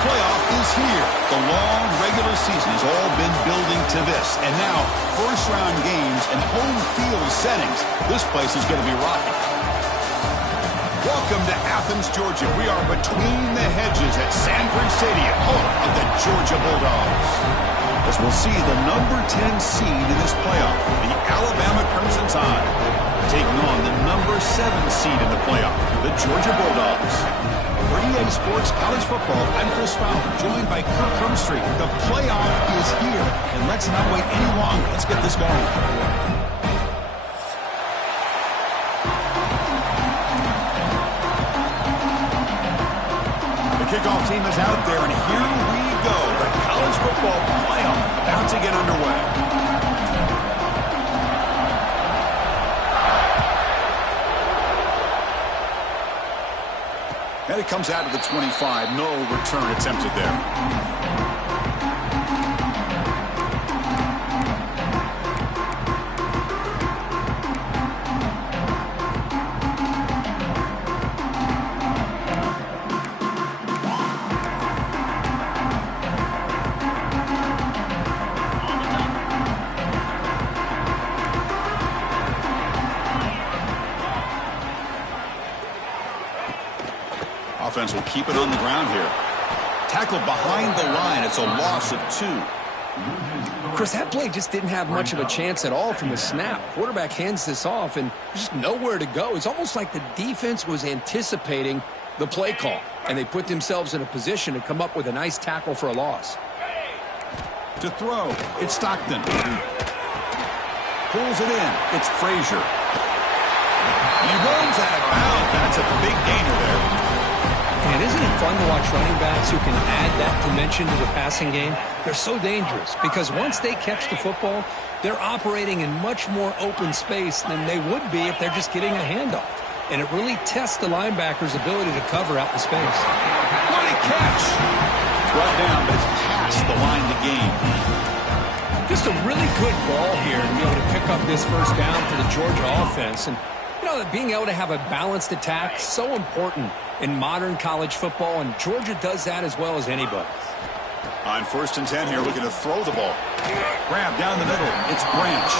playoff is here. The long regular season has all been building to this. And now, first-round games and home field settings. This place is going to be rocking. Welcome to Athens, Georgia. We are between the hedges at Sanford Stadium, home of the Georgia Bulldogs. As we'll see the number 10 seed in this playoff, the Alabama Crimson Tide, taking on the number 7 seed in the playoff, the Georgia Bulldogs. For EA Sports College Football, I'm Chris Fowler, joined by Kirk Hermstreet. The playoff is here, and let's not wait any longer. Let's get this going. Kickoff team is out there, and here we go. The college football playoff about to get underway. And it comes out of the 25. No return attempted there. Offense will keep it on the ground here. Tackled behind the line. It's a loss of 2. Chris, that play just didn't have much of a chance at all from the snap. Quarterback hands this off, and there's just nowhere to go. It's almost like the defense was anticipating the play call, and they put themselves in a position to come up with a nice tackle for a loss. To throw, it's Stockton. Pulls it in. It's Frazier. He runs out of bounds. That's a big gainer there. And isn't it fun to watch running backs who can add that dimension to the passing game? They're so dangerous because once they catch the football, they're operating in much more open space than they would be if they're just getting a handoff. And it really tests the linebacker's ability to cover out the space. What a catch! It's brought down, but it's past the line to gain. Just a really good ball here to be able to pick up this first down for the Georgia offense. And you know, being able to have a balanced attack is so important in modern college football, and Georgia does that as well as anybody. On 1st and 10 here, looking to throw the ball. Grab down the middle. It's Branch.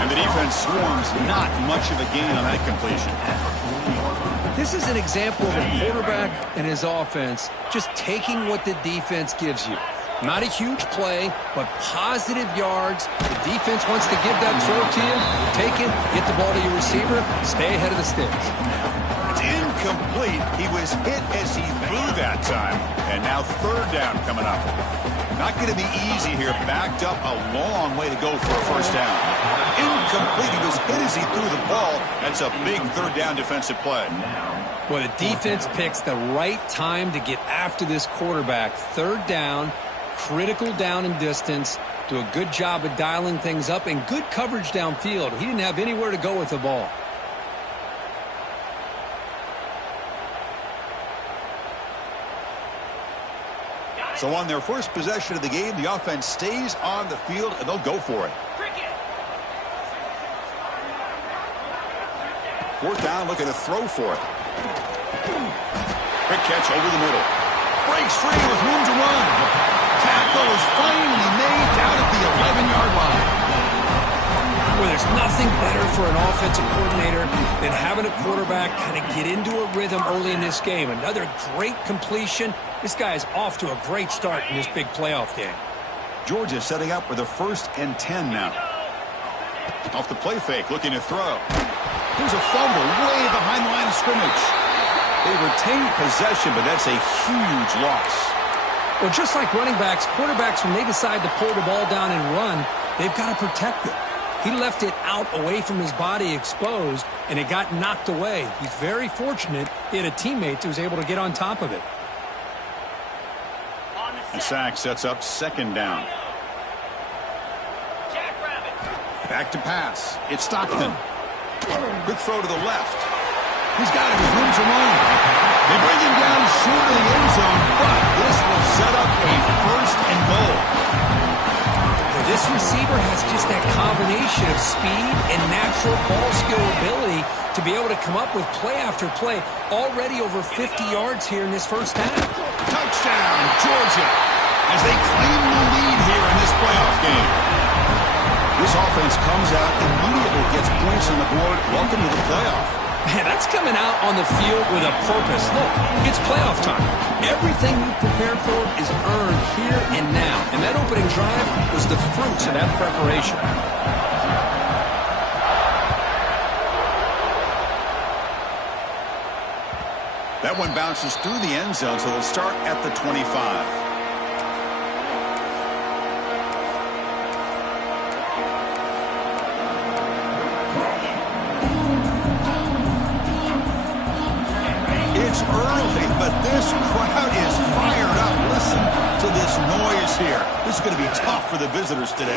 And the defense swarms. Not much of a gain on that completion. This is an example of a quarterback and his offense just taking what the defense gives you. Not a huge play, but positive yards. The defense wants to give that throw to you. Take it, get the ball to your receiver, stay ahead of the sticks. It's incomplete. He was hit as he threw that time. And now 3rd down coming up. Not going to be easy here. Backed up a long way to go for a first down. Incomplete. He was hit as he threw the ball. That's a big 3rd down defensive play. Well, the defense picks the right time to get after this quarterback. 3rd down. Critical down and distance, do a good job of dialing things up, and good coverage downfield. He didn't have anywhere to go with the ball. So on their first possession of the game, the offense stays on the field, and they'll go for it. 4th down, looking to throw for it. Quick catch over the middle. Breaks free with room to run. Tackle is finally made down at the 11-yard line. Well, there's nothing better for an offensive coordinator than having a quarterback kind of get into a rhythm early in this game. Another great completion. This guy is off to a great start in this big playoff game. Georgia setting up with a 1st and 10 now. Off the play fake, looking to throw. There's a fumble way behind the line of scrimmage. They retain possession, but that's a huge loss. Well, just like running backs, quarterbacks, when they decide to pull the ball down and run, they've got to protect it. He left it out away from his body exposed, and it got knocked away. He's very fortunate he had a teammate who was able to get on top of it. The sack sets up 2nd down. Back to pass. It's Stockton. Good throw to the left. He's got it. There's room to run. They bring him down short of the end zone, but this will set up a 1st and goal. This receiver has just that combination of speed and natural ball skill ability to be able to come up with play after play. Already over 50 yards here in this first half. Touchdown, Georgia, as they claim the lead here in this playoff game. This offense comes out immediately, gets points on the board. Welcome to the playoff. Man, that's coming out on the field with a purpose. Look, it's playoff time. Everything you prepared for is earned here and now. And that opening drive was the fruits of that preparation. That one bounces through the end zone, so they'll start at the 25. It's early, but this crowd is fired up. Listen to this noise here. This is going to be tough for the visitors today.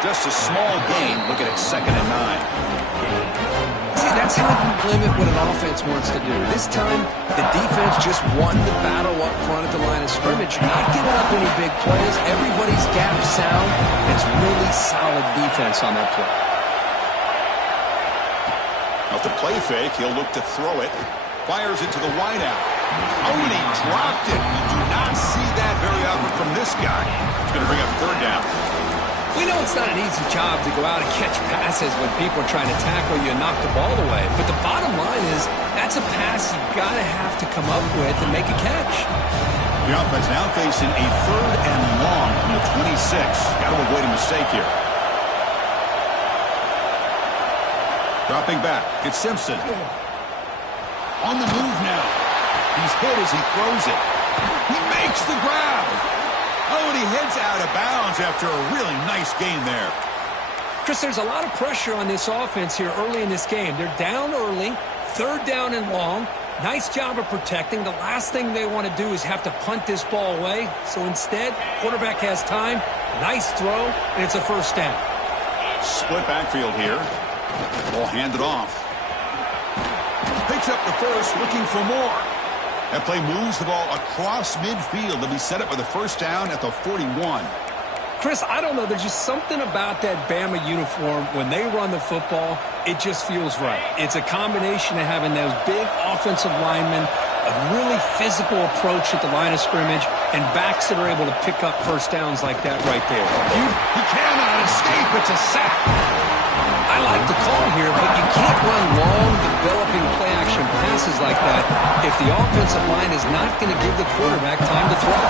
Just a small gain. Looking at 2nd and 9. See, that's how you limit what an offense wants to do. This time, the defense just won the battle up front at the line of scrimmage. Not giving up any big plays. Everybody's gap sound. It's really solid defense on that play. Off the play fake, he'll look to throw it. Fires it to the wideout. Oh, and he dropped it. You do not see that very often from this guy. It's going to bring up 3rd down. We know it's not an easy job to go out and catch passes when people are trying to tackle you and knock the ball away. But the bottom line is that's a pass you've got to have to come up with and make a catch. The offense now facing a 3rd and long from the 26. Got to avoid a mistake here. Dropping back, it's Simpson. On the move now. He's hit as he throws it. He makes the grab. Oh, and he heads out of bounds after a really nice gain there. Chris, there's a lot of pressure on this offense here early in this game. They're down early, 3rd down and long. Nice job of protecting. The last thing they want to do is have to punt this ball away. So instead, quarterback has time. Nice throw, and it's a 1st down. Split backfield here. Ball handed off. Picks up the first, looking for more. That play moves the ball across midfield. They'll be set up with a 1st down at the 41. Chris, I don't know. There's just something about that Bama uniform. When they run the football, it just feels right. It's a combination of having those big offensive linemen, a really physical approach at the line of scrimmage, and backs that are able to pick up 1st downs like that right there. He cannot escape. It's a sack. I like the call here, but you can't run long, developing play-action passes like that if the offensive line is not going to give the quarterback time to throw.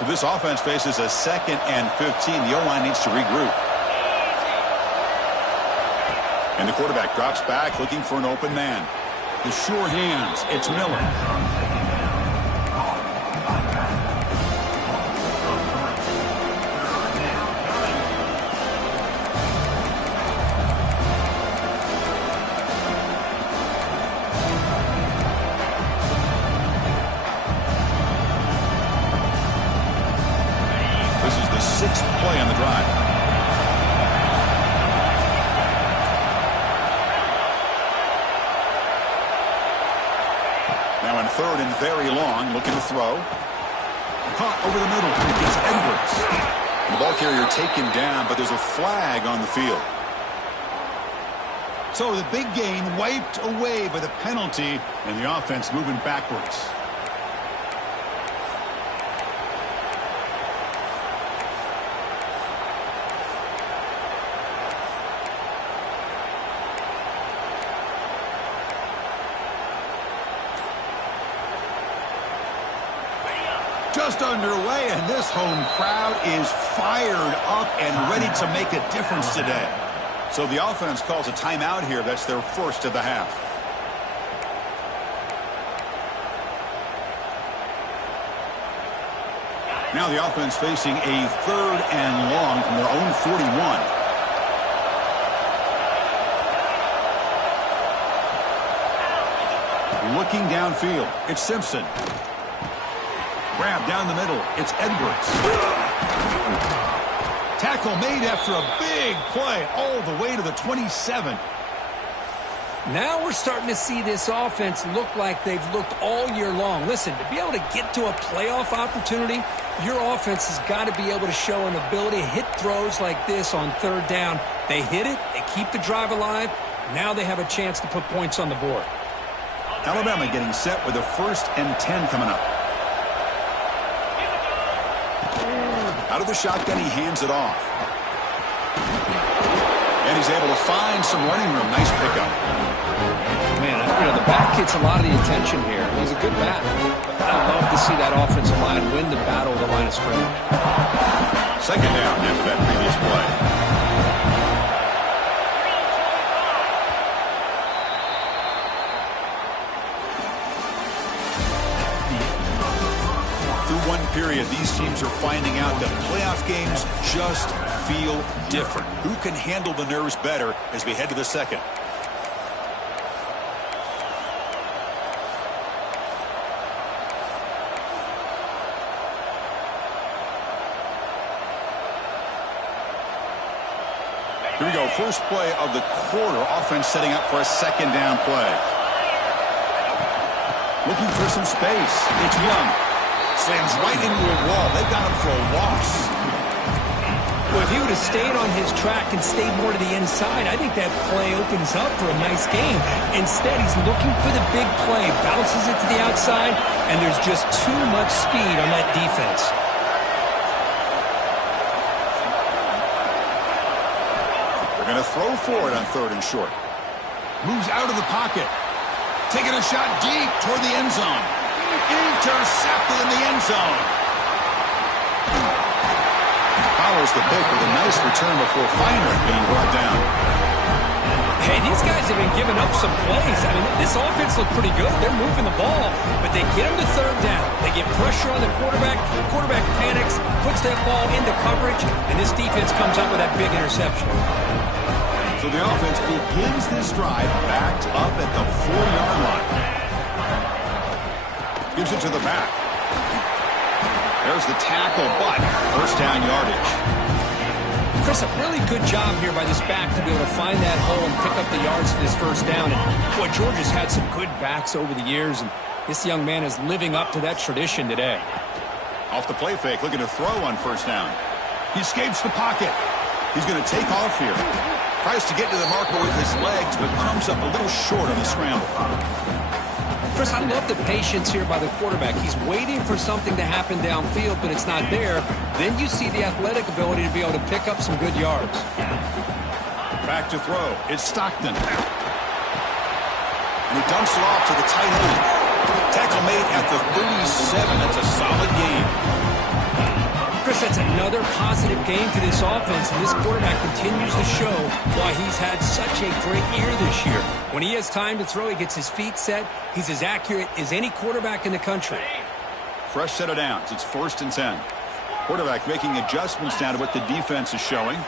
So this offense faces a 2nd and 15. The O-line needs to regroup. And the quarterback drops back, looking for an open man. The sure hands, it's Miller. This is the 6th play on the drive. Now in 3rd and very long, looking to throw. Caught over the middle. It's Edwards. The ball carrier taken down, but there's a flag on the field. So the big gain wiped away by the penalty, and the offense moving backwards. Just underway, and this home crowd is fired up and ready to make a difference today. So the offense calls a timeout here. That's their 1st of the half. Now the offense facing a 3rd and long from their own 41. Looking downfield, it's Simpson. Grab down the middle. It's Edwards. Tackle made after a big play all the way to the 27. Now we're starting to see this offense look like they've looked all year long. Listen, to be able to get to a playoff opportunity, your offense has got to be able to show an ability to hit throws like this on third down. They hit it, they keep the drive alive. Now they have a chance to put points on the board. Alabama getting set with a 1st and 10 coming up. Out of the shotgun, he hands it off. And he's able to find some running room. Nice pickup. Man, the back gets a lot of the attention here. He's a good back. I'd love to see that offensive line win the battle of the line of scrimmage. 2nd down after that previous play. Through one period, these teams are finding out that playoff games just feel different. Who can handle the nerves better as we head to the 2nd? Here we go. First play of the quarter. Offense setting up for a 2nd down play. Looking for some space. It's Young. Slams right into a wall. They've got him for a loss. Well, if he would have stayed on his track and stayed more to the inside, I think that play opens up for a nice game. Instead, he's looking for the big play. Bounces it to the outside, and there's just too much speed on that defense. They're going to throw for it on 3rd and short. Moves out of the pocket. Taking a shot deep toward the end zone. Intercepted in the end zone. Follows the pick with a nice return before finally being brought down. Hey, these guys have been giving up some plays. I mean, this offense looked pretty good. They're moving the ball, but they get them to 3rd down. They get pressure on the quarterback. Quarterback panics, puts that ball into coverage, and this defense comes up with that big interception. So the offense begins this drive backed up at the 4-yard line. Gives it to the back. There's the tackle, but 1st down yardage. Chris, a really good job here by this back to be able to find that hole and pick up the yards for this 1st down. And boy, Georgia's had some good backs over the years, and this young man is living up to that tradition today. Off the play fake, looking to throw on 1st down. He escapes the pocket. He's going to take off here. Tries to get to the marker with his legs, but comes up a little short on the scramble. Chris, I love the patience here by the quarterback. He's waiting for something to happen downfield, but it's not there. Then you see the athletic ability to be able to pick up some good yards. Back to throw. It's Stockton. And he dumps it off to the tight end. Tackle made at the 37. That's a solid game. Chris, that's another positive game for this offense, and this quarterback continues to show why he's had such a great year this year. When he has time to throw, he gets his feet set. He's as accurate as any quarterback in the country. Fresh set of downs. It's 1st and 10. Quarterback making adjustments down to what the defense is showing.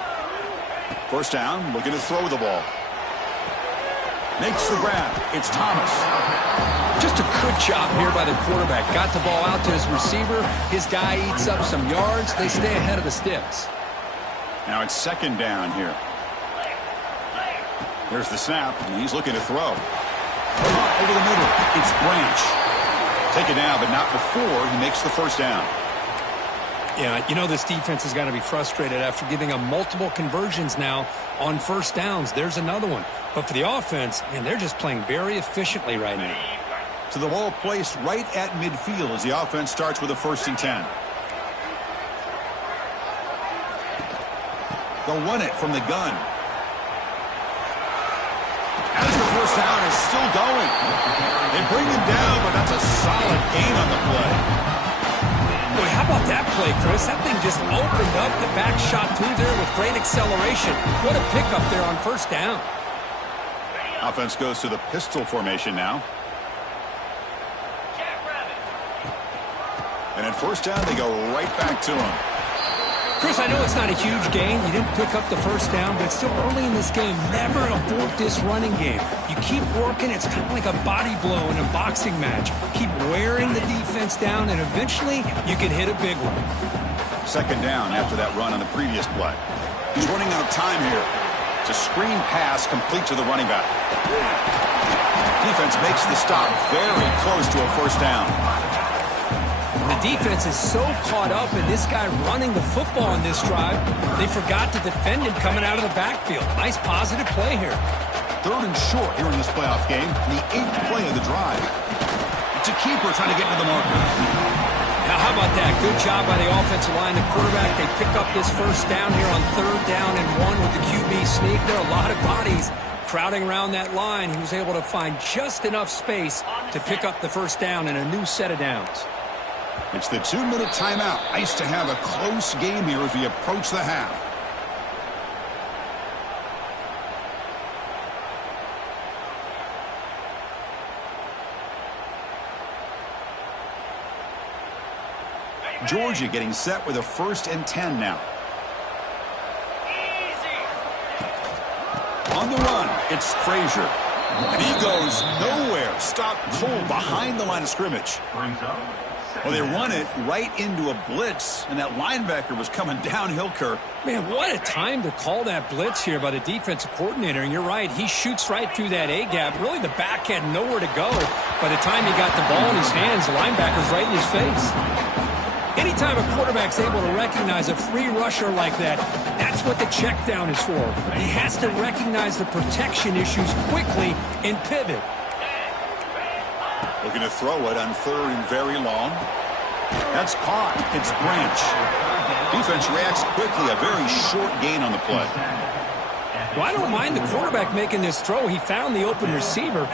1st down, looking to throw the ball. Makes the grab. It's Thomas. Just a good job here by the quarterback. Got the ball out to his receiver. His guy eats up some yards. They stay ahead of the sticks. Now it's 2nd down here. There's the snap, and he's looking to throw. Over the middle, it's Branch. Take it down, but not before he makes the 1st down. Yeah, you know this defense has got to be frustrated after giving them multiple conversions now on 1st downs. There's another one. But for the offense, man, they're just playing very efficiently right now. So the ball placed right at midfield as the offense starts with a 1st and 10. They'll run it from the gun. As the 1st down is still going. They bring him down, but that's a solid gain on the play. Boy, how about that play, Chris? That thing just opened up. The back shot through there with great acceleration. What a pickup there on 1st down. Offense goes to the pistol formation now. And at 1st down, they go right back to him. Chris, I know it's not a huge gain. You didn't pick up the 1st down, but it's still early in this game. Never abort this running game. You keep working. It's kind of like a body blow in a boxing match. Keep wearing the defense down, and eventually you can hit a big one. Second down after that run on the previous play. He's running out of time here. It's a screen pass complete to the running back. Defense makes the stop very close to a first down. The defense is so caught up in this guy running the football on this drive, they forgot to defend him coming out of the backfield. Nice positive play here. Third and short here in this playoff game, the 8th play of the drive. It's a keeper trying to get to the marker. Now, how about that? Good job by the offensive line. The quarterback, they pick up this first down here on 3rd down and 1 with the QB sneak. There are a lot of bodies crowding around that line. He was able to find just enough space to pick up the first down in a new set of downs. It's the 2-minute timeout. Nice to have a close game here as we approach the half. Georgia getting set with a 1st and 10 now. On the run, it's Frazier. And he goes nowhere. Stopped cold behind the line of scrimmage. Well, they run it right into a blitz, and that linebacker was coming downhill, Kirk. Man, what a time to call that blitz here by the defensive coordinator. And you're right, he shoots right through that A-gap. Really, the back had nowhere to go. By the time he got the ball in his hands, the linebacker's right in his face. Anytime a quarterback's able to recognize a free rusher like that, that's what the check down is for. He has to recognize the protection issues quickly and pivot. Looking to throw it on 3rd and very long. That's caught. It's Branch. Defense reacts quickly. A very short gain on the play. Well, I don't mind the quarterback making this throw. He found the open receiver.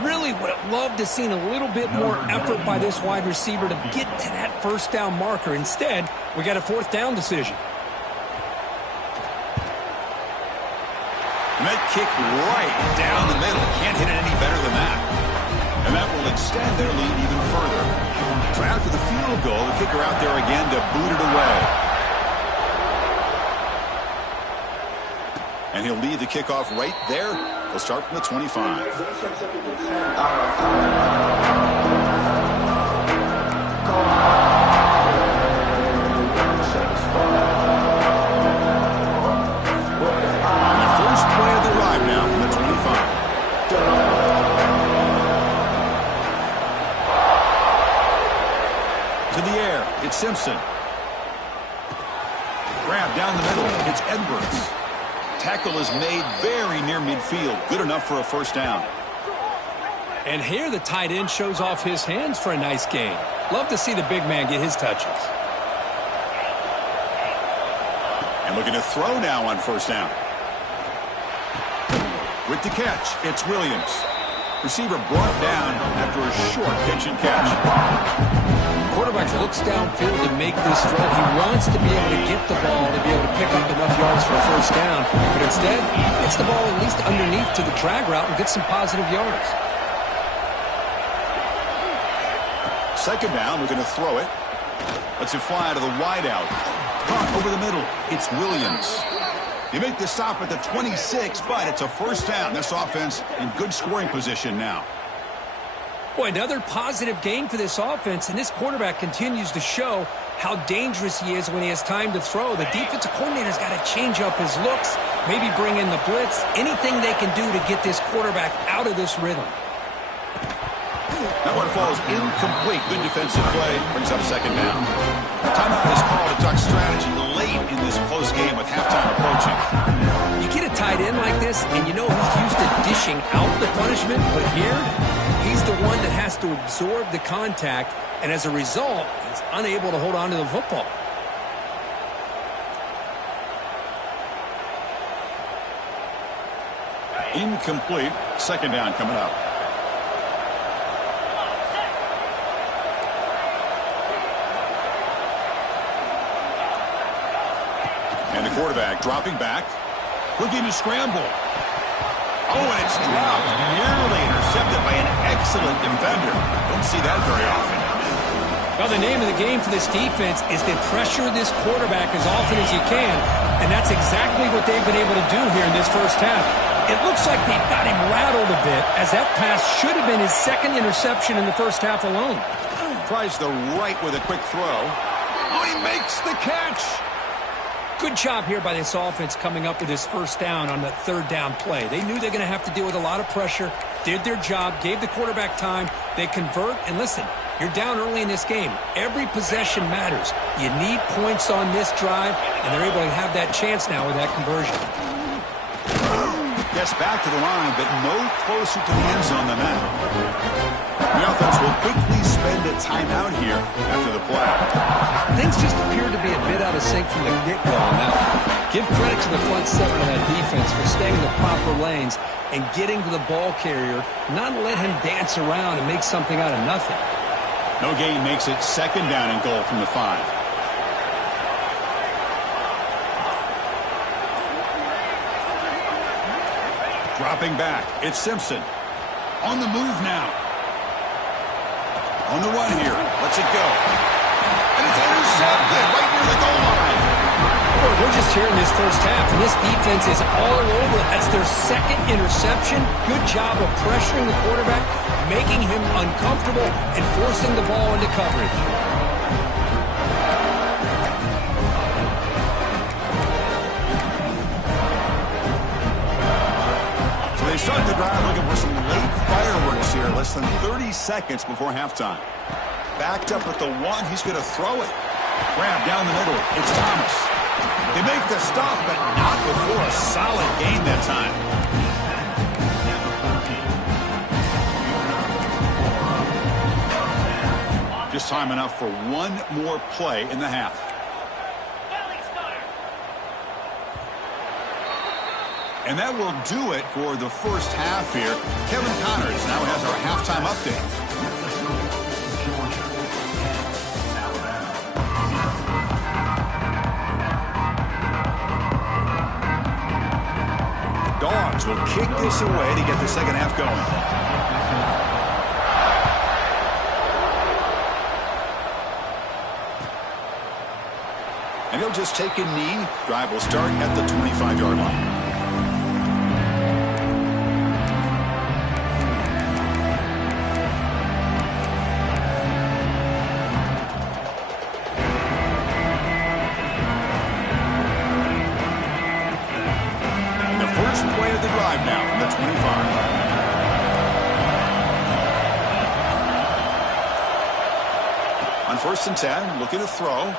Really would have loved to have seen a little bit more effort by this wide receiver to get to that first down marker. Instead, we got a 4th down decision. And that kick right down the middle. Can't hit it any better than that. And that will extend their lead even further. So after the field goal, the kicker out there again to boot it away. And he'll lead the kickoff right there. He'll start from the 25. And the first play of the drive now from the 25. To the air, it's Simpson. Grab down the middle, it's Edwards. Tackle is made very near midfield. Good enough for a first down. And here the tight end shows off his hands for a nice gain. Love to see the big man get his touches. And looking to throw now on first down. With the catch, it's Williams. Receiver brought down after a short pitch and catch. Quarterback looks downfield to make this throw. He wants to be able to get the ball to be able to pick up enough yards for a first down. But instead, he gets the ball at least underneath to the drag route and gets some positive yards. Second down, we're going to throw it. Lets it fly to the wideout. Caught over the middle. It's Williams. They make the stop at the 26, but it's a first down. This offense in good scoring position now. Boy, another positive gain for this offense, and this quarterback continues to show how dangerous he is when he has time to throw. The defensive coordinator's got to change up his looks, maybe bring in the blitz, anything they can do to get this quarterback out of this rhythm. That one falls incomplete. Good defensive play. Brings up second down. Timeout is called to talk strategy late in this close game with halftime approaching. You get a tight end like this, and you know he's used to dishing out the punishment, but here, he's the one that has to absorb the contact, and as a result, he's unable to hold on to the football. Incomplete. Second down coming up. And the quarterback dropping back. Looking to scramble. Oh, and it's dropped. Nearly intercepted by an excellent defender. Don't see that very often. Well, the name of the game for this defense is to pressure this quarterback as often as you can, and that's exactly what they've been able to do here in this first half. It looks like they've got him rattled a bit, as that pass should have been his second interception in the first half alone. Tries the right with a quick throw. Oh, he makes the catch. Good job here by this offense coming up with this first down on the third down play. They knew they were going to have to deal with a lot of pressure, did their job, gave the quarterback time. They convert, and listen, you're down early in this game. Every possession matters. You need points on this drive, and they're able to have that chance now with that conversion. Gets back to the line, but no closer to the end zone than that. The offense will quickly spend a timeout here after the play. Things just appear to be a bit out of sync from the get-go. Now, give credit to the front seven of that defense for staying in the proper lanes and getting to the ball carrier, not let him dance around and make something out of nothing. No gain makes it second down and goal from the 5. Dropping back, it's Simpson. On the move now. On the run here, lets it go. And it's intercepted right near the goal line. Boy, we're just here in this first half, and this defense is all over it. That's their second interception. Good job of pressuring the quarterback, making him uncomfortable, and forcing the ball into coverage. They start the drive looking for some late fireworks here, less than 30 seconds before halftime. Backed up at the 1, he's going to throw it. Grab down the middle, it's Thomas. They make the stop, but not before a solid gain that time. Just time enough for one more play in the half. And that will do it for the first half here. Kevin Connors now has our halftime update. Dogs will kick this away to get the second half going. And he'll just take a knee. Drive will start at the 25-yard line. Now from the 25. On 1st and 10, looking to throw.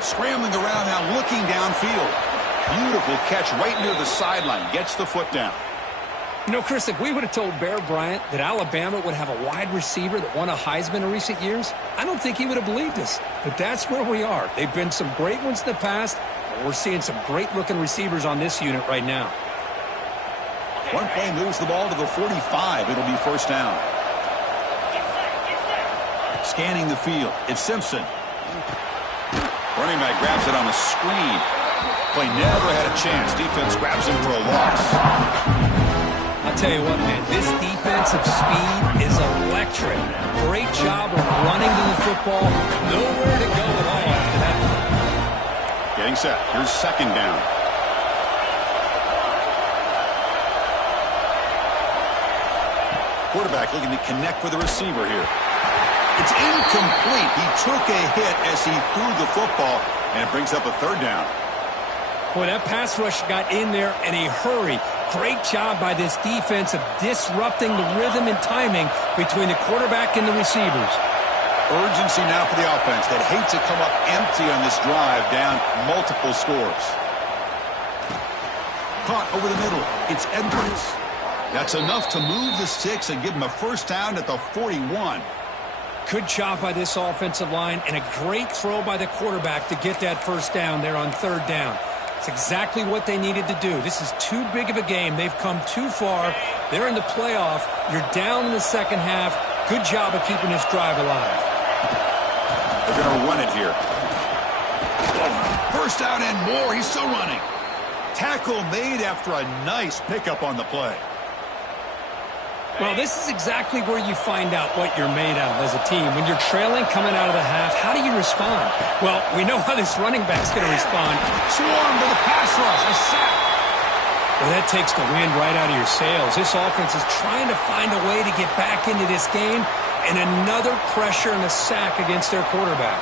Scrambling around now, looking downfield. Beautiful catch right near the sideline. Gets the foot down. You know, Chris, if we would have told Bear Bryant that Alabama would have a wide receiver that won a Heisman in recent years, I don't think he would have believed us. But that's where we are. They've been some great ones in the past, but we're seeing some great-looking receivers on this unit right now. One play moves the ball to the 45. It'll be first down. Scanning the field. It's Simpson. Running back grabs it on a screen. Play never had a chance. Defense grabs him for a loss. I'll tell you what, man. This defensive speed is electric. Great job of running to the football. Nowhere to go at all after that. Getting set. Here's second down. Quarterback looking to connect with the receiver here. It's incomplete. He took a hit as he threw the football, and it brings up a third down. Boy, that pass rush got in there in a hurry. Great job by this defense of disrupting the rhythm and timing between the quarterback and the receivers. Urgency now for the offense that hate to come up empty on this drive, down multiple scores. Caught over the middle. It's Edwards. That's enough to move the sticks and give him a first down at the 41. Good job by this offensive line and a great throw by the quarterback to get that first down there on third down. It's exactly what they needed to do. This is too big of a game. They've come too far. They're in the playoff. You're down in the second half. Good job of keeping this drive alive. They're going to run it here. First down and more. He's still running. Tackle made after a nice pickup on the play. Well, this is exactly where you find out what you're made of as a team. When you're trailing coming out of the half, how do you respond? Well, we know how this running back's going to respond. Swarm to the pass rush. A sack. Well, that takes the wind right out of your sails. This offense is trying to find a way to get back into this game, and another pressure and a sack against their quarterback.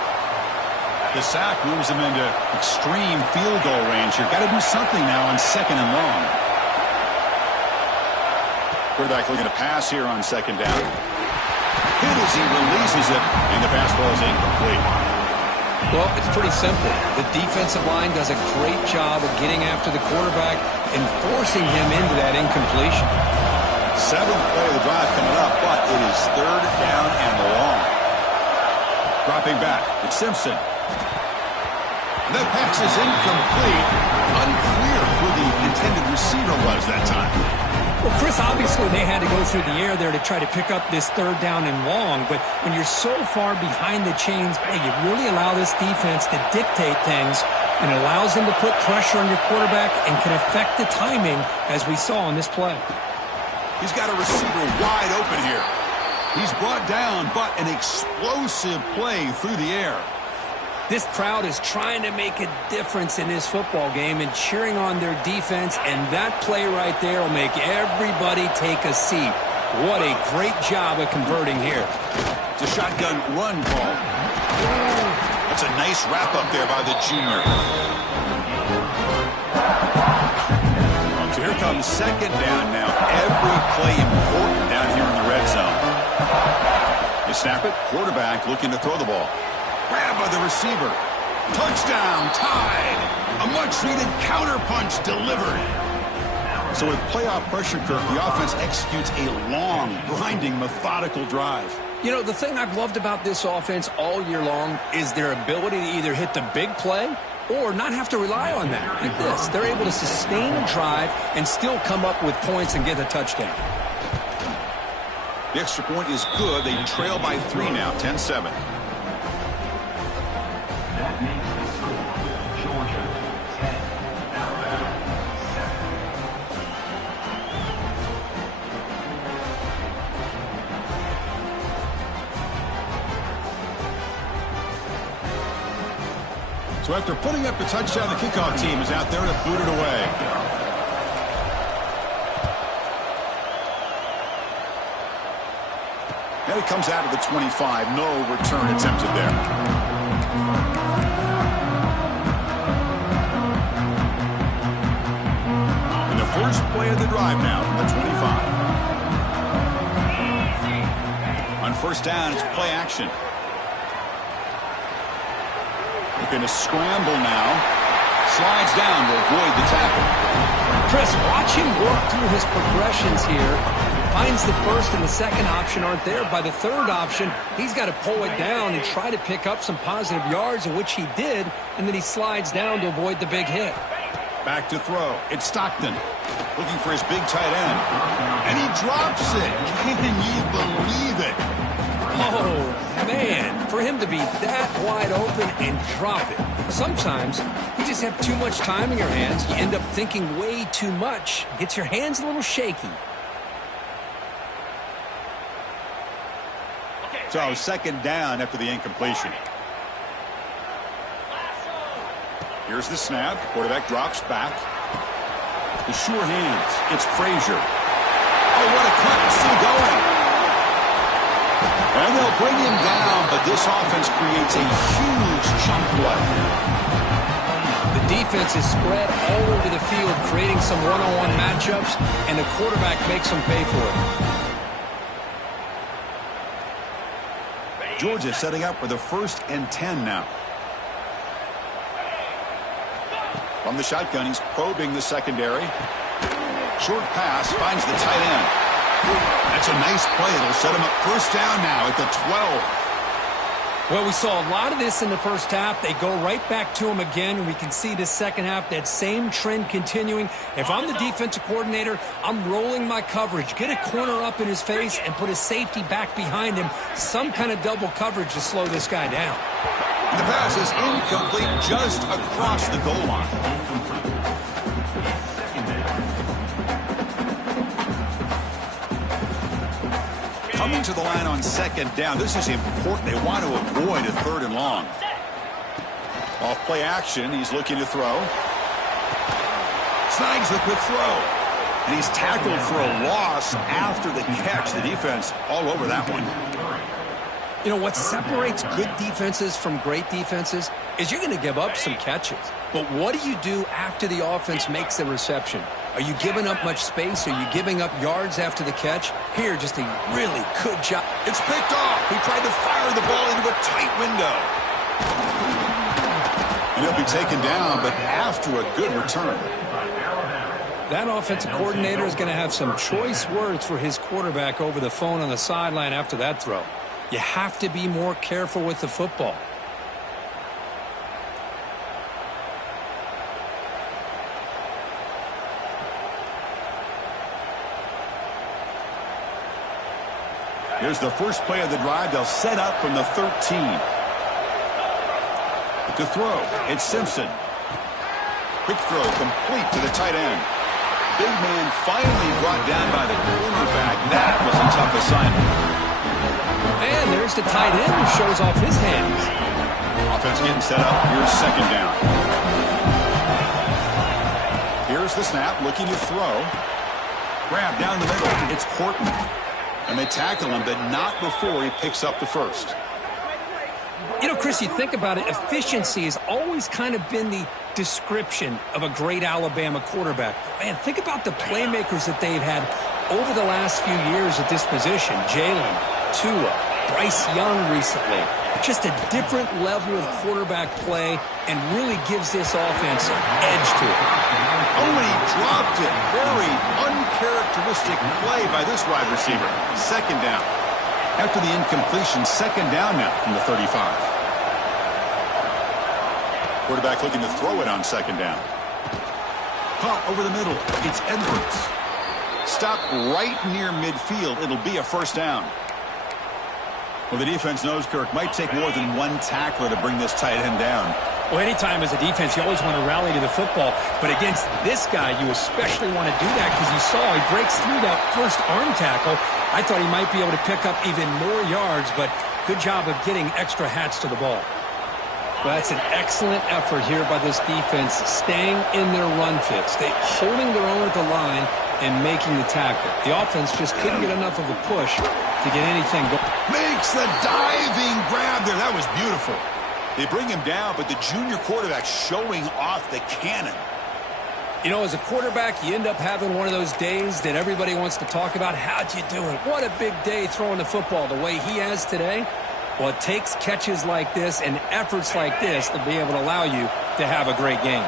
The sack moves him into extreme field goal range. You've got to do something now on 2nd and long. Quarterback looking to pass here on 2nd down. Hit as he releases it, and the pass ball is incomplete. Well, it's pretty simple. The defensive line does a great job of getting after the quarterback and forcing him into that incompletion. 7th play of the drive coming up, but it is 3rd down and long. Dropping back, it's Simpson. The pass is incomplete. Unclear who the intended receiver was that time. Well, Chris, obviously they had to go through the air there to try to pick up this 3rd down and long, but when you're so far behind the chains, you really allow this defense to dictate things, and it allows them to put pressure on your quarterback and can affect the timing, as we saw on this play. He's got a receiver wide open here. He's brought down, but an explosive play through the air. This crowd is trying to make a difference in this football game and cheering on their defense, and that play right there will make everybody take a seat. What a great job of converting here. It's a shotgun run call. That's a nice wrap-up there by the junior. So here comes 2nd down now. Every play important down here in the red zone. They snap it. Quarterback looking to throw the ball. Grab by the receiver. Touchdown, tied. A much-needed counterpunch delivered. So with playoff pressure, Kirk, the offense executes a long, grinding, methodical drive. You know, the thing I've loved about this offense all year long is their ability to either hit the big play or not have to rely on that. Like this, they're able to sustain a drive and still come up with points and get a touchdown. The extra point is good. They trail by 3 now, 10-7. So after putting up the touchdown, the kickoff team is out there to boot it away. And it comes out of the 25. No return attempted there. And the first play of the drive now from the 25. On 1st down, it's play action. Going to scramble now. Slides down to avoid the tackle. Chris, watch him work through his progressions here. Finds the 1st and the 2nd option aren't there. By the 3rd option, he's got to pull it down and try to pick up some positive yards, of which he did, and then he slides down to avoid the big hit. Back to throw. It's Stockton looking for his big tight end. And he drops it. Can you believe it? Oh, man, for him to be that wide open and drop it. Sometimes you just have too much time in your hands. You end up thinking way too much. Gets your hands a little shaky. So 2nd down after the incompletion. Here's the snap. Quarterback drops back. The sure hands. It's Frazier. Oh, what a cut. Still going. And they'll bring him down, but this offense creates a huge chunk play. The defense is spread all over the field, creating some one-on-one matchups, and the quarterback makes them pay for it. Georgia setting up for the 1st and 10 now. From the shotgun, he's probing the secondary. Short pass, finds the tight end. That's a nice play. It'll set him up 1st down now at the 12. Well, we saw a lot of this in the 1st half. They go right back to him again, and we can see the 2nd half, that same trend continuing. If I'm the defensive coordinator, I'm rolling my coverage. Get a corner up in his face and put a safety back behind him. Some kind of double coverage to slow this guy down. And the pass is incomplete just across the goal line. Coming to the line on 2nd down. This is important. They want to avoid a 3rd and long. Off play action. He's looking to throw. Snags the quick throw. And he's tackled for a loss after the catch. The defense all over that one. You know, what separates good defenses from great defenses is you're going to give up some catches. But what do you do after the offense makes the reception? Are you giving up much space? Are you giving up yards after the catch? Here, just a really good job. It's picked off. He tried to fire the ball into a tight window. And he'll be taken down, but after a good return. That offensive coordinator is going to have some choice words for his quarterback over the phone on the sideline after that throw. You have to be more careful with the football. Here's the first play of the drive. They'll set up from the 13. To throw, it's Simpson. Quick throw complete to the tight end. Big man finally brought down by the cornerback. That was a tough assignment. And there's the tight end who shows off his hands. Offense getting set up. Here's second down. Here's the snap, looking to throw. Grab down the middle. It's Portman. And they tackle him, but not before he picks up the first. You know, Chris, you think about it, efficiency has always kind of been the description of a great Alabama quarterback. Man, think about the playmakers that they've had over the last few years at this position. Jalen, Tua, Bryce Young recently. Just a different level of quarterback play and really gives this offense an edge to it. Oh, and he dropped it. Very uncharacteristic play by this wide receiver. Second down. After the incompletion, second down now from the 35. Quarterback looking to throw it on second down. Caught over the middle. It's Edwards. Stopped right near midfield. It'll be a first down. Well, the defense knows, Kirk, might take more than one tackler to bring this tight end down. Well, anytime as a defense, you always want to rally to the football. But against this guy, you especially want to do that because you saw he breaks through that first arm tackle. I thought he might be able to pick up even more yards, but good job of getting extra hats to the ball. Well, that's an excellent effort here by this defense, staying in their run fits. They holding their own at the line and making the tackle. The offense just couldn't get enough of a push to get anything going. Makes the diving grab there. That was beautiful. They bring him down, but the junior quarterback showing off the cannon. You know, as a quarterback, you end up having one of those days that everybody wants to talk about. How'd you do it? What a big day throwing the football the way he has today. Well, it takes catches like this and efforts like this to be able to allow you to have a great game.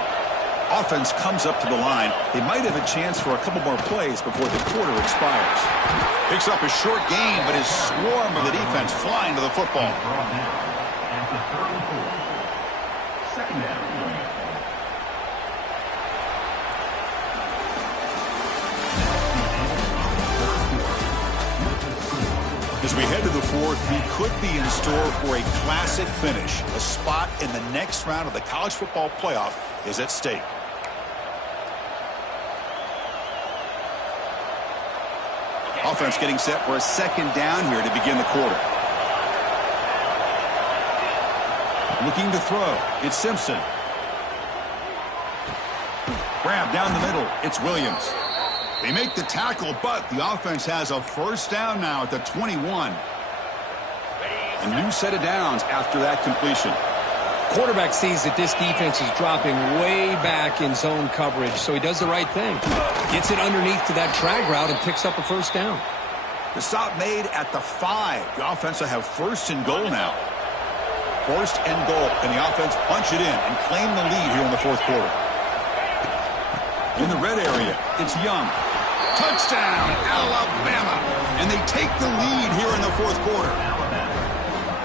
Offense comes up to the line. They might have a chance for a couple more plays before the quarter expires. Picks up a short gain, but his swarm of the defense flying to the football. As we head to the fourth, we could be in store for a classic finish. A spot in the next round of the college football playoff is at stake. Offense getting set for a second down here to begin the quarter. Looking to throw. It's Simpson. Grab down the middle. It's Williams. They make the tackle, but the offense has a first down now at the 21. A new set of downs after that completion. Quarterback sees that this defense is dropping way back in zone coverage, so he does the right thing. Gets it underneath to that drag route and picks up a first down. The stop made at the 5. The offense will have first and goal now. First and goal. Can the offense punch it in and claim the lead here in the fourth quarter? In the red area, it's Young. Touchdown, Alabama. And they take the lead here in the fourth quarter.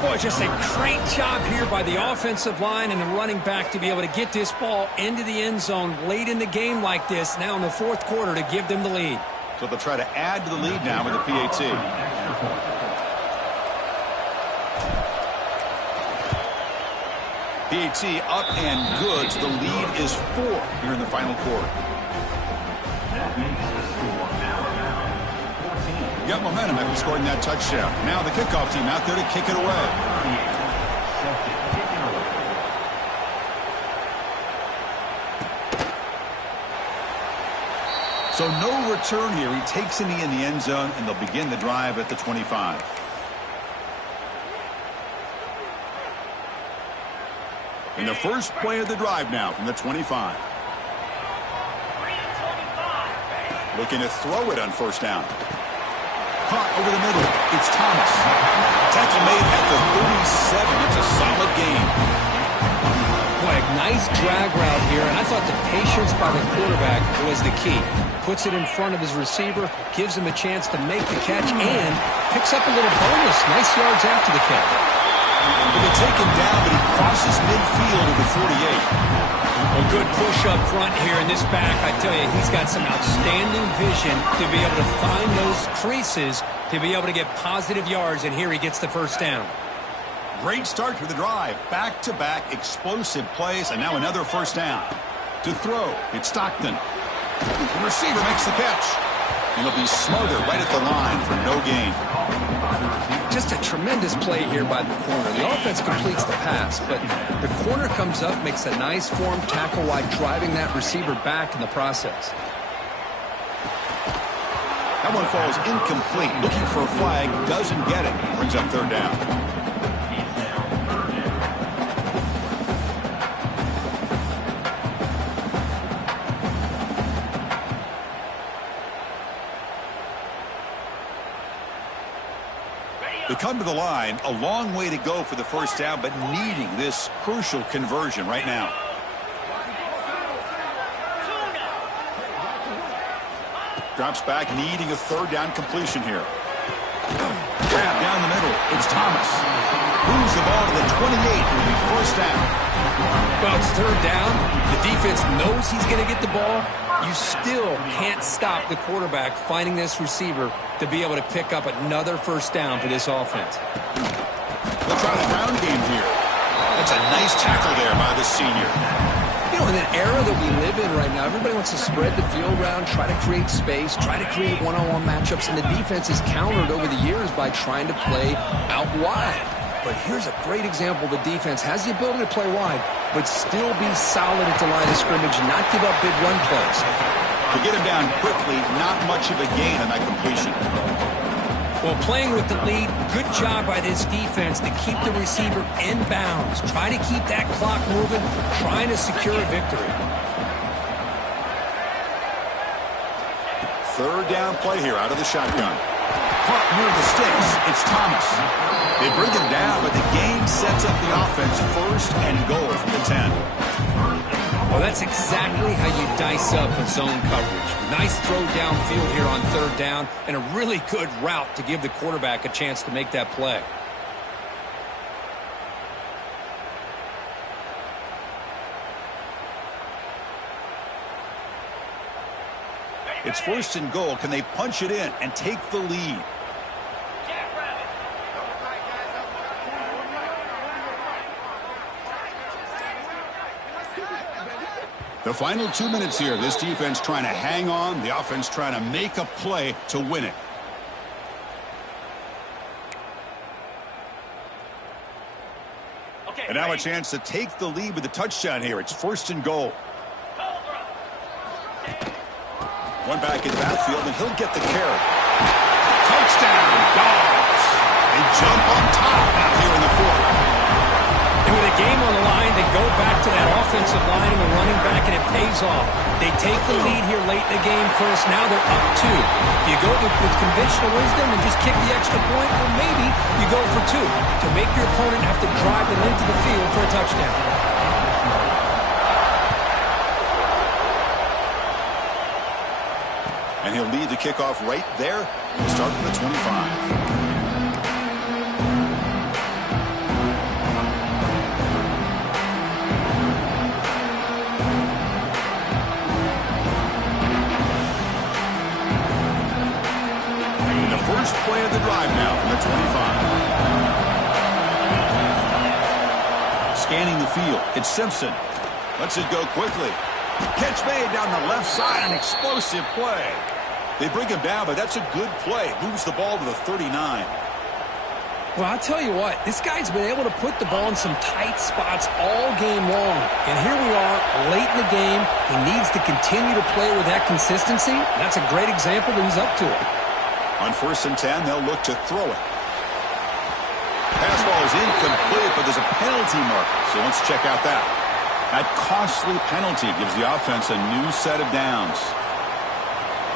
Boy, just a great job here by the offensive line and the running back to be able to get this ball into the end zone late in the game like this, now in the fourth quarter, to give them the lead. So they'll try to add to the lead now with the PAT. PAT up and good, so the lead is 4 here in the final quarter. Got momentum after scoring that touchdown. Now the kickoff team out there to kick it away. So no return here. He takes in the end zone, and they'll begin the drive at the 25. And the first play of the drive now from the 25. Looking to throw it on first down. Caught over the middle. It's Thomas. Tackle made at the 37. It's a solid game. Boy, nice drag route here, and I thought the patience by the quarterback was the key. Puts it in front of his receiver, gives him a chance to make the catch, and picks up a little bonus. Nice yards after the catch. He'll be taken down, but he crosses midfield at the 48. A good push up front here in this back. I tell you, he's got some outstanding vision to be able to find those creases, to be able to get positive yards, and here he gets the first down. Great start to the drive. Back-to-back explosive plays, and now another first down. To throw, it's Stockton. The receiver makes the catch. And he'll be smothered right at the line for no gain. Just a tremendous play here by the corner. The offense completes the pass, but the corner comes up, makes a nice form tackle while driving that receiver back in the process. That one falls incomplete. Looking for a flag, doesn't get it. Brings up third down. They come to the line, a long way to go for the first down, but needing this crucial conversion right now. Drops back, needing a third down completion here. Grab down the middle. It's Thomas. Moves the ball to the 28. It will be first down. Well, it's third down. The defense knows he's going to get the ball. You still can't stop the quarterback finding this receiver to be able to pick up another first down for this offense. They'll try the ground game here. That's a nice tackle there by the senior. You know, in an era that we live in right now, everybody wants to spread the field around, try to create space, try to create one-on-one matchups, and the defense is countered over the years by trying to play out wide. But here's a great example. The defense has the ability to play wide, but still be solid at the line of scrimmage and not give up big run plays. To get him down quickly, not much of a gain on that completion. Well, playing with the lead, good job by this defense to keep the receiver in bounds. Try to keep that clock moving, trying to secure a victory. Third down play here out of the shotgun. Caught near the sticks. It's Thomas. They bring him down, but the game sets up the offense first and goal from the 10. Well, that's exactly how you dice up a zone coverage. Nice throw downfield here on third down, and a really good route to give the quarterback a chance to make that play. It's first and goal. Can they punch it in and take the lead? The final 2 minutes here. This defense trying to hang on. The offense trying to make a play to win it. And now a chance to take the lead with a touchdown here. It's first and goal. One back in the backfield, and he'll get the carry. Touchdown, Dogs. They jump on top out here in the fourth. And with a game on the line, they go back to that offensive line and the running back, and it pays off. They take the lead here late in the game, Chris. Now they're up 2. Do you go with conventional wisdom and just kick the extra point, or maybe you go for 2 to make your opponent have to drive them into the field for a touchdown? And he'll lead the kickoff right there. We'll start from the 25. First play of the drive now from the 25. Scanning the field. It's Simpson. Lets it go quickly. Catch made down the left side. An explosive play. They bring him down, but that's a good play. Moves the ball to the 39. Well, I'll tell you what. This guy's been able to put the ball in some tight spots all game long. And here we are late in the game. He needs to continue to play with that consistency. That's a great example that he's up to it. On first and 10, they'll look to throw it. Pass ball is incomplete, but there's a penalty mark. So let's check out that. That costly penalty gives the offense a new set of downs.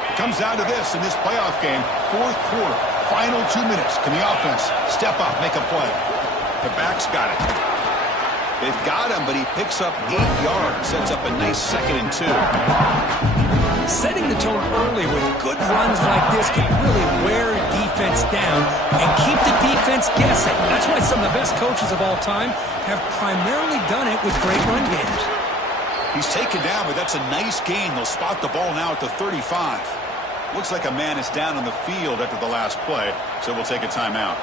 It comes down to this in this playoff game. Fourth quarter, final 2 minutes. Can the offense step up, make a play? The back's got it. They've got him, but he picks up 8 yards. Sets up a nice 2nd and 2. Setting the tone early with good runs like this can really wear defense down and keep the defense guessing. That's why some of the best coaches of all time have primarily done it with great run games. He's taken down, but that's a nice gain. They'll spot the ball now at the 35. Looks like a man is down on the field after the last play, so we'll take a timeout.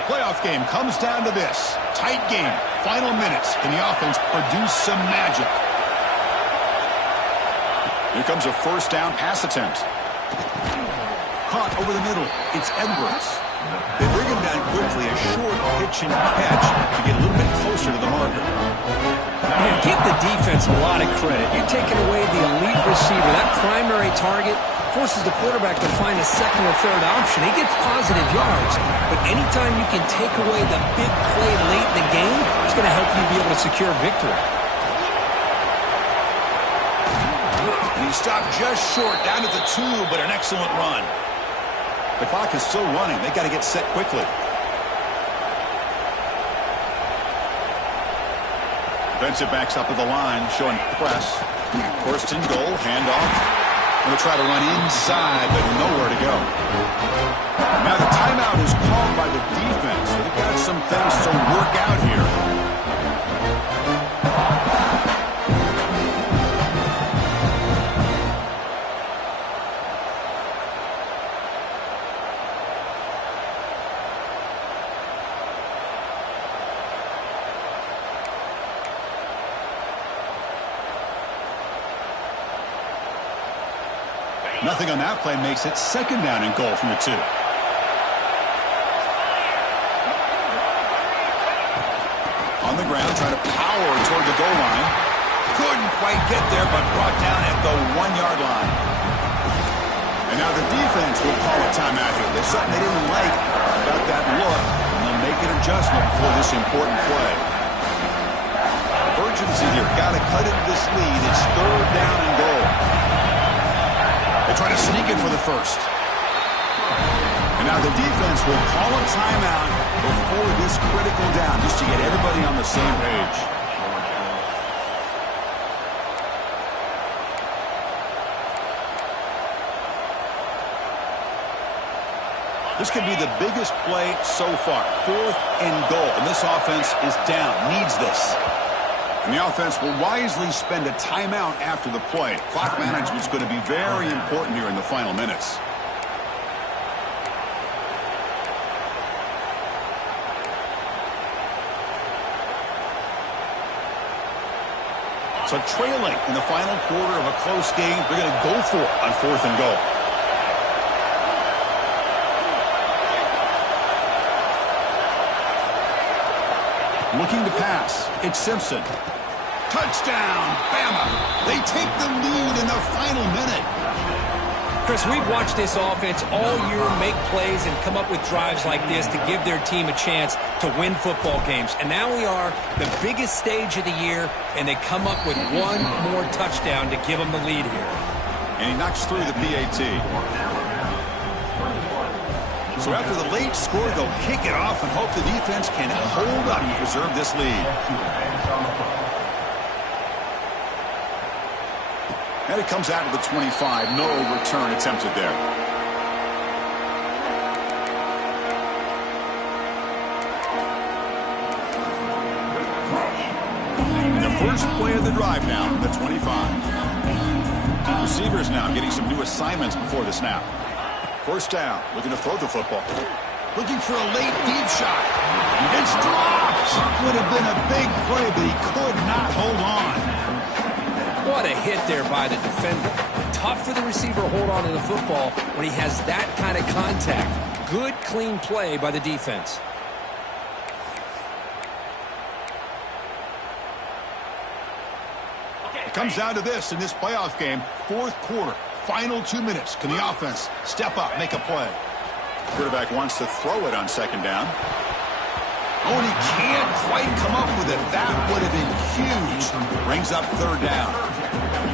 The playoff game comes down to this. Tight game, final minutes. Can the offense produce some magic? Here comes a first down pass attempt. Caught over the middle. It's Edwards. They bring him down quickly, a short pitch and catch to get a little bit closer to the marker. Man, give the defense a lot of credit. You're taking away the elite receiver. That primary target forces the quarterback to find a second or third option. He gets positive yards, but anytime you can take away the big play late in the game, it's going to help you be able to secure victory. And he stopped just short, down to the 2, but an excellent run. The clock is still running. They got to get set quickly. Defensive backs up at the line, showing press. First and goal, handoff. Going to try to run inside, but nowhere to go. Now the timeout is called by the defense. They've got some things to work out here. Nothing on that play makes it second down and goal from the 2. On the ground, trying to power toward the goal line. Couldn't quite get there, but brought down at the 1-yard line. And now the defense will call a timeout here. There's something they didn't like about that look, and they'll make an adjustment for this important play. Urgency here. Got to cut into this lead. It's third down and goal. They try to sneak it for the first. And now the defense will call a timeout before this critical down, just to get everybody on the same page. This could be the biggest play so far. 4th and goal, and this offense is down, needs this. And the offense will wisely spend a timeout after the play. Clock management is going to be very important here in the final minutes. So trailing in the final quarter of a close game, they're going to go for it on 4th and goal. Looking to pass. It's Simpson. Touchdown, Bama. They take the lead in the final minute. Chris, we've watched this offense all year make plays and come up with drives like this to give their team a chance to win football games. And now we are the biggest stage of the year, and they come up with one more touchdown to give them the lead here. And he knocks through the PAT. So after the late score, they'll kick it off and hope the defense can hold up and preserve this lead. And it comes out to the 25. No return attempted there. And the first play of the drive now from the 25. Receivers now getting some new assignments before the snap. First down, looking to throw the football. Looking for a late deep shot. It's dropped. Would have been a big play, but he could not hold on. What a hit there by the defender. Tough for the receiver to hold on to the football when he has that kind of contact. Good, clean play by the defense. It comes down to this in this playoff game. Fourth quarter, final 2 minutes. Can the offense step up, make a play? Quarterback wants to throw it on second down. Oh, and he can't quite come up with it. That would have been huge. Brings up third down.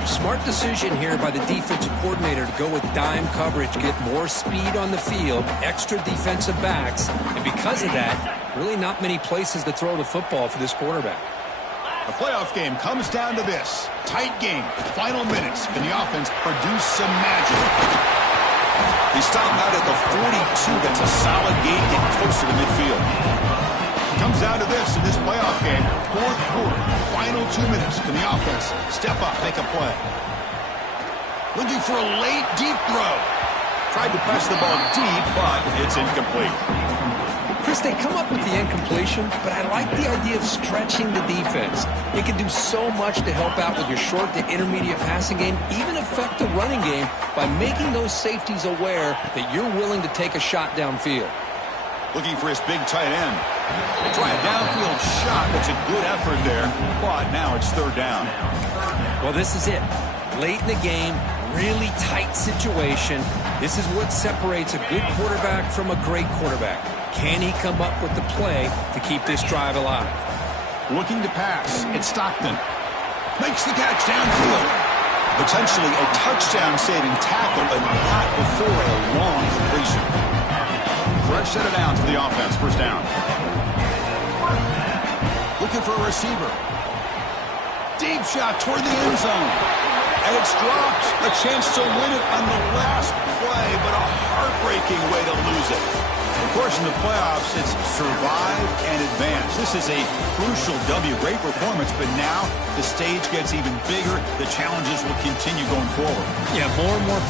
Smart decision here by the defensive coordinator to go with dime coverage, get more speed on the field, extra defensive backs, and because of that, really not many places to throw the football for this quarterback. The playoff game comes down to this. Tight game. Final minutes. Can the offense produce some magic? He stopped out at the 42. That's a solid gain, getting closer to midfield. Comes down to this in this playoff game. Fourth quarter. Final 2 minutes. Can the offense step up, make a play? Looking for a late, deep throw. Tried to press the ball deep, but it's incomplete. Chris, they come up with the incompletion, but I like the idea of stretching the defense. It can do so much to help out with your short to intermediate passing game, even affect the running game by making those safeties aware that you're willing to take a shot downfield. Looking for his big tight end. They try a downfield shot. That's a good effort there, but now it's third down. Well, this is it. Late in the game, really tight situation. This is what separates a good quarterback from a great quarterback. Can he come up with the play to keep this drive alive? Looking to pass. It's Stockton. Makes the catch downfield. Potentially a touchdown-saving tackle, but not before a long completion. Fresh set of downs for the offense. First down. Looking for a receiver. Deep shot toward the end zone. And it's dropped. A chance to win it on the last play, but a heartbreaking way to lose it. Of course, in the playoffs, it's survive and advance. This is a crucial W. Great performance, but now the stage gets even bigger. The challenges will continue going forward. Yeah, more and more